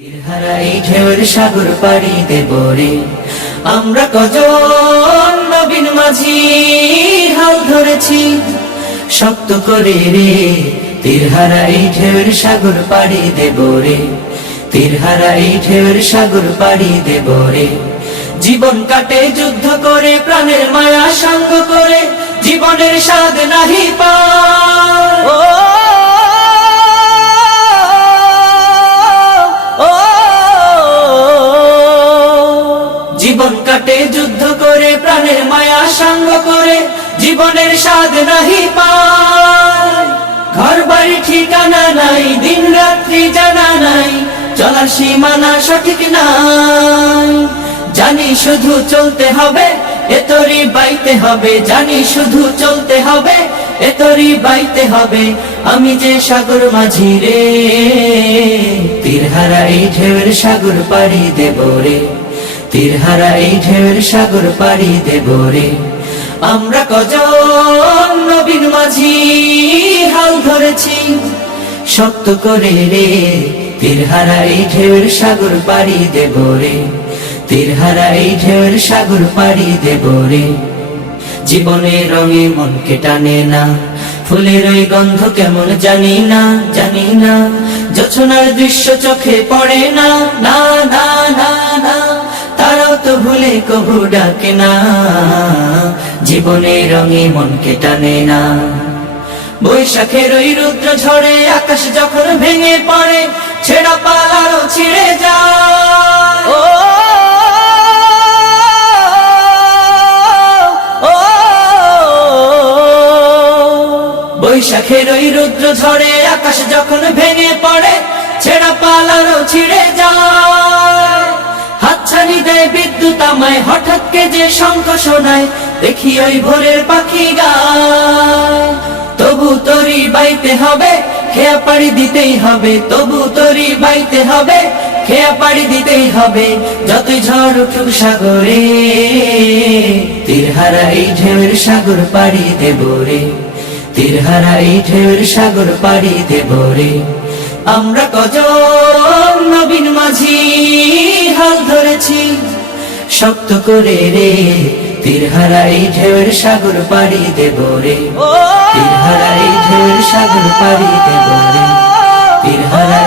তীরহারা এই ঢেউয়ের সাগর পাড়ি দেব রে, আমরা কজন নবীন মাঝি হাল ধরেছি শক্ত করে রে। তীরহারা এই ঢেউয়ের সাগর পাড়ি দেব রে, তীরহারা এই ঢেউয়ের সাগর পাড়ি দেব রে। জীবন কাটে যুদ্ধ করে, প্রাণের মায়া সঙ্গ করে, জীবনের স্বাদ নাহি পায়। জীবন কাটে যুদ্ধ করে, প্রাণের মায়া সঙ্গ করে, জীবনের স্বাদ নাহি পায়। ঘর বাড়ি ঠিকানা নাই, দিন রাত্রি জানা নাই, চলার সীমানা সঠিক নাই। জানি শুধু চলতে হবে, এতরি বাইতে হবে, জানি শুধু চলতে হবে, এতরি বাইতে হবে। আমি যে সাগর মাঝি রে, তীরহারা এই ঢেউয়ের সাগর পাড়ি দেব রে, তীরহারা এই ঢেউয়ের সাগর পাড়ি দেব রে। আমরা কজন নবীন মাঝি হাল ধরেছি শক্ত করে রে। তীরহারা এই ঢেউয়ের সাগর পাড়ি দেব রে, তীরহারা এই ঢেউয়ের সাগর পাড়ি দেব রে। জীবনের রঙে মনকে টানে না, ফুলের ওই গন্ধ কেমন জানি না, জানি না। জোছনার দৃশ্য চোখে পড়ে না, না না না না। তারাও তো ভুলে কবু ডাকে না, জীবনের রঙে মনকে টানে না। বৈশাখের ওই রুদ্র ঝড়ে আকাশ যখন ভেঙে পড়ে, ছেঁড়া পালারও ছিঁড়ে যায়। বৈশাখের ওই রুদ্র ঝড়ে আকাশ যখন ভেঙে পড়ে, ছেঁড়া পালারও ছিঁড়ে যায়। হাতছানি দেয় বিদ্যুৎ আমায়, হঠাৎ কে যে শঙ্খ শোনায়, দেখি ওই ভোরের পাখি গায়। তবু তরি বাইতে হবে, খেয়া পাড়ি দিতেই হবে, তবু তরি বাইতে হবে, খেয়া পাড়ি দিতেই হবে। যতই ঝড় উঠুক সাগরে, তীরহারা এই ঢেউয়ের সাগর পাড়ি দেব রে, তীরহারা এই ঢেউয়ের সাগর পাড়ি দেব রে। আমরা কজন নবীন মাঝি হাল ধরেছি শক্ত করে রে। তীরহারা এই ঢেউয়ের সাগর পাড়ি দেব রে, তীরহারা এই ঢেউয়ের সাগর পাড়ি দেব রে, তীরহারা